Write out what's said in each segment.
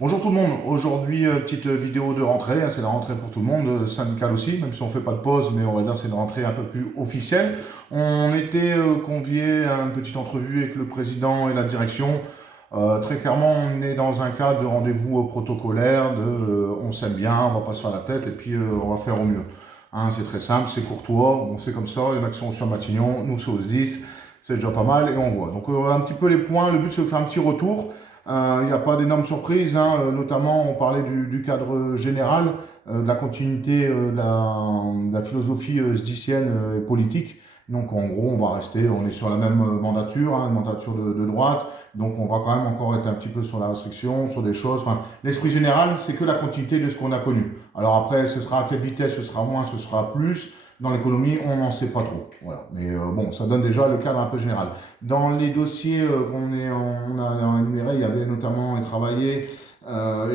Bonjour tout le monde, aujourd'hui petite vidéo de rentrée, hein, c'est la rentrée pour tout le monde, syndicale aussi, même si on ne fait pas de pause, mais on va dire que c'est une rentrée un peu plus officielle. On était conviés à une petite entrevue avec le président et la direction. Très clairement, on est dans un cadre de rendez-vous protocolaire, on s'aime bien, on va pas se faire la tête et puis on va faire au mieux. Hein, c'est très simple, c'est courtois, on sait comme ça, il y en a qui sont sur Matignon, nous c'est au SDIS, c'est déjà pas mal et on voit. Donc un petit peu les points, le but c'est de faire un petit retour. Il n'y a pas d'énormes surprises, hein, notamment on parlait du cadre général, de la continuité de la philosophie sdicienne et politique. Donc en gros on va rester, on est sur la même mandature, hein, une mandature de droite, donc on va quand même encore être un petit peu sur la restriction, sur des choses. Enfin, l'esprit général c'est que la continuité de ce qu'on a connu. Alors après ce sera à quelle vitesse, ce sera moins, ce sera plus. Dans l'économie, on n'en sait pas trop. Voilà. Mais bon, ça donne déjà le cadre un peu général. Dans les dossiers on a énumérés, il y avait notamment travaillé,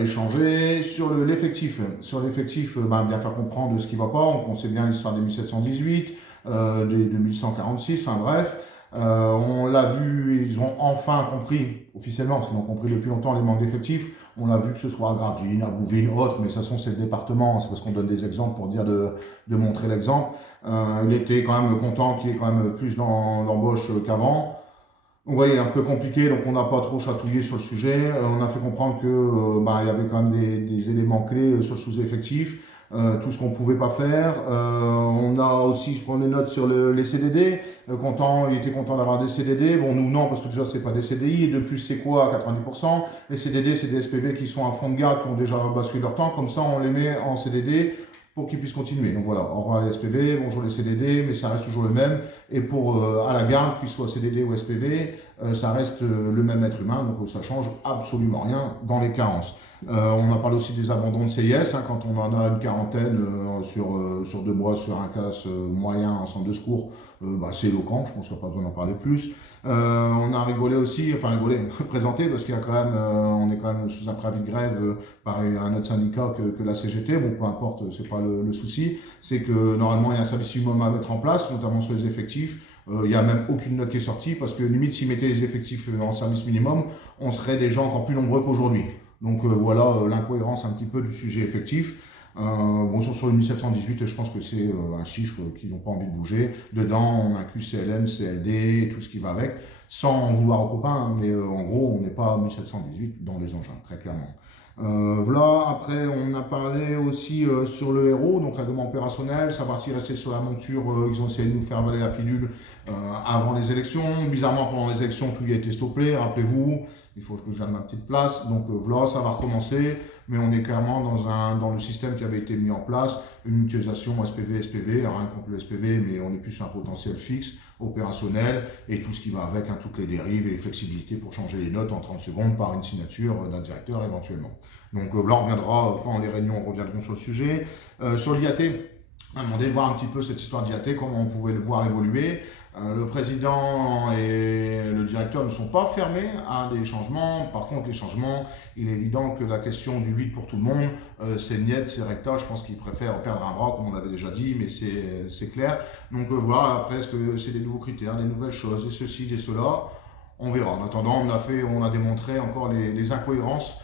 échangé sur l'effectif. Sur l'effectif, bien faire comprendre ce qui ne va pas. On sait bien l'histoire des 1718, des 2146, enfin bref. On l'a vu, ils ont enfin compris, officiellement, parce qu'ils ont compris depuis longtemps les manques d'effectifs. On l'a vu que ce soit à Gravelines, à Bouvines, autre, mais de toute façon c'est le département, c'est parce qu'on donne des exemples pour dire de montrer l'exemple. Il était quand même content qu'il y ait quand même plus d'embauches qu'avant. Vous voyez, un peu compliqué, donc on n'a pas trop chatouillé sur le sujet. On a fait comprendre que il y avait quand même des éléments clés sur le sous-effectif, tout ce qu'on ne pouvait pas faire. On a aussi pris des notes sur les CDD. Il était content d'avoir des CDD. Bon, nous non, parce que déjà c'est pas des CDI. Et de plus, c'est quoi à 90%? Les CDD, c'est des SPV qui sont à fond de garde, qui ont déjà basculé leur temps. Comme ça, on les met en CDD pour qu'ils puissent continuer. Donc voilà, au revoir les SPV, bonjour les CDD, mais ça reste toujours le même. Et pour à la garde, qu'il soit CDD ou SPV, ça reste le même être humain, donc ça change absolument rien dans les carences. On a parlé aussi des abandons de CIS, hein, quand on en a une quarantaine sur deux mois, sur un casse moyen en centre de secours, c'est éloquent, je pense qu'il n'y a pas besoin d'en parler plus. On a rigolé aussi, enfin rigolé, présenté, parce qu'il y a quand même, on est quand même sous un préavis de grève par un autre syndicat que la CGT, bon peu importe, c'est pas le souci, c'est que normalement il y a un service minimum à mettre en place, notamment sur les effectifs. Il n'y a même aucune note qui est sortie, parce que limite s'ils mettaient les effectifs en service minimum, on serait des gens encore plus nombreux qu'aujourd'hui. Donc voilà l'incohérence un petit peu du sujet effectif. Sur le 1718, je pense que c'est un chiffre qu'ils n'ont pas envie de bouger. Dedans, on inclut CLM, CLD, tout ce qui va avec, sans en vouloir aux copains, hein, mais en gros, on n'est pas à 1718 dans les engins, très clairement. Voilà, après, on a parlé aussi sur le héros, donc la demande opérationnelle, savoir s'il restait sur la monture, ils ont essayé de nous faire avaler la pilule avant les élections. Bizarrement, pendant les élections, tout y a été stoppé, rappelez-vous, il faut que je garde ma petite place. Donc voilà, ça va recommencer, mais on est clairement dans le système qui avait été mis en place, une mutualisation SPV, rien contre le SPV, mais on est plus sur un potentiel fixe, opérationnel, et tout ce qui va avec, hein, toutes les dérives et les flexibilités pour changer les notes en 30 secondes par une signature d'un directeur éventuellement. Donc là, on reviendra, quand les réunions reviendront sur le sujet. Sur l'IAT, on a demandé de voir un petit peu cette histoire d'IAT, comment on pouvait le voir évoluer. Le président et le directeur ne sont pas fermés à des changements. Par contre, les changements, il est évident que la question du 8 pour tout le monde, c'est niet, c'est recta. Je pense qu'ils préfèrent perdre un bras, comme on l'avait déjà dit, mais c'est clair. Donc voilà, après, est-ce que c'est des nouveaux critères, des nouvelles choses, et ceci, et cela? On verra. En attendant, on a démontré encore les incohérences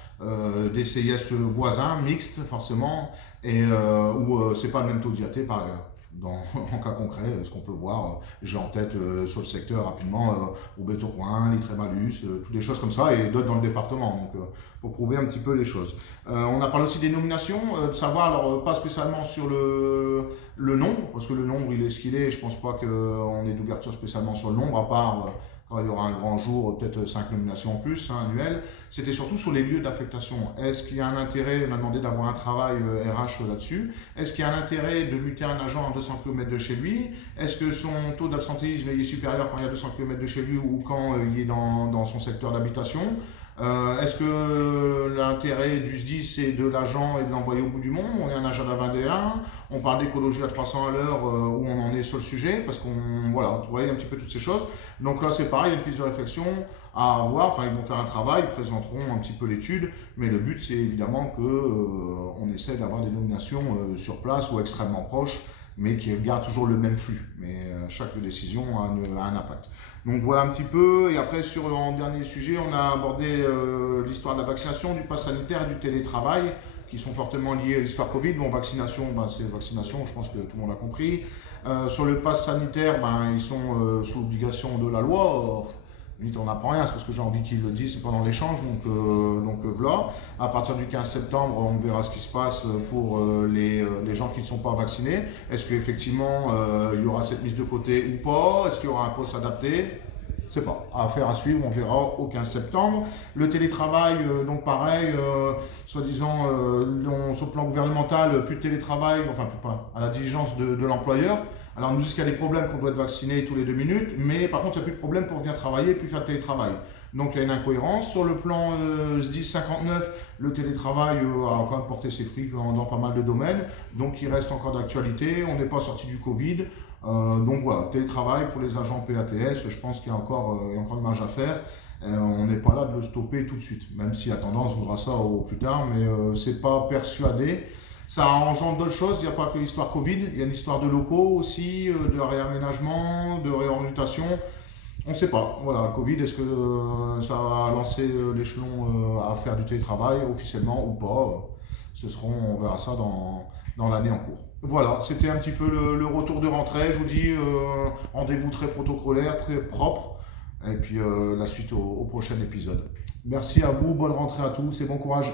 des CIS voisins, mixtes forcément, et où c'est pas le même taux d'IAT par ailleurs. En cas concret, ce qu'on peut voir, j'ai en tête sur le secteur rapidement, Roubaix-Tourcoing, Litré-Malus, toutes des choses comme ça, et d'autres dans le département, donc pour prouver un petit peu les choses. On a parlé aussi des nominations, de savoir, alors pas spécialement sur le nombre, parce que le nombre il est ce qu'il est, je pense pas qu'on ait d'ouverture spécialement sur le nombre, à part quand il y aura un grand jour, peut-être 5 nominations en plus, hein, annuelles. C'était surtout sur les lieux d'affectation. Est-ce qu'il y a un intérêt, on a demandé d'avoir un travail RH là-dessus, est-ce qu'il y a un intérêt de muter un agent à 200 km de chez lui? Est-ce que son taux d'absentéisme est supérieur quand il y a 200 km de chez lui ou quand il est dans son secteur d'habitation? Est-ce que l'intérêt du SDIS c'est de l'agent et de l'envoyer au bout du monde? On est un agenda 21, on parle d'écologie à 300 à l'heure, où on en est sur le sujet, parce qu'on, voilà, vous voyez un petit peu toutes ces choses. Donc là c'est pareil, il y a une piste de réflexion à avoir, enfin ils vont faire un travail, ils présenteront un petit peu l'étude, mais le but c'est évidemment qu'on essaie d'avoir des nominations sur place ou extrêmement proches, mais qui garde toujours le même flux. Mais chaque décision a un impact. Donc voilà un petit peu. Et après, en dernier sujet, on a abordé l'histoire de la vaccination, du pass sanitaire et du télétravail, qui sont fortement liés à l'histoire Covid. Bon, vaccination, c'est vaccination, je pense que tout le monde a compris. Sur le pass sanitaire, ils sont sous l'obligation de la loi. Limite, on n'apprend rien, c'est parce que j'ai envie qu'ils le disent pendant l'échange, donc voilà. À partir du 15 septembre, on verra ce qui se passe pour les gens qui ne sont pas vaccinés. Est-ce qu'effectivement, il y aura cette mise de côté ou pas? Est-ce qu'il y aura un poste adapté? C'est pas. Affaire à suivre, on verra au 15 septembre. Le télétravail, donc pareil, soi-disant, sur le plan gouvernemental, plus de télétravail, enfin plus pas, à la diligence de l'employeur. Alors on nous dit qu'il y a des problèmes, qu'on doit être vacciné tous les 2 minutes, mais par contre il n'y a plus de problème pour venir travailler et puis faire le télétravail. Donc il y a une incohérence. Sur le plan SDIS 59, le télétravail a quand même porté ses fruits dans pas mal de domaines, donc il reste encore d'actualité, on n'est pas sorti du Covid. Donc voilà, télétravail pour les agents PATS, je pense qu'il y a encore de marge à faire. On n'est pas là de le stopper tout de suite, même si la tendance voudra ça au plus tard, mais c'est pas persuadé. Ça engendre d'autres choses, il n'y a pas que l'histoire Covid, il y a une histoire de locaux aussi, de réaménagement, de réorientation. On ne sait pas. Voilà, Covid, est-ce que ça a lancé l'échelon à faire du télétravail officiellement ou pas? On verra ça dans l'année en cours. Voilà, c'était un petit peu le retour de rentrée. Je vous dis, rendez-vous très protocolaire, très propre. Et puis la suite au prochain épisode. Merci à vous, bonne rentrée à tous et bon courage.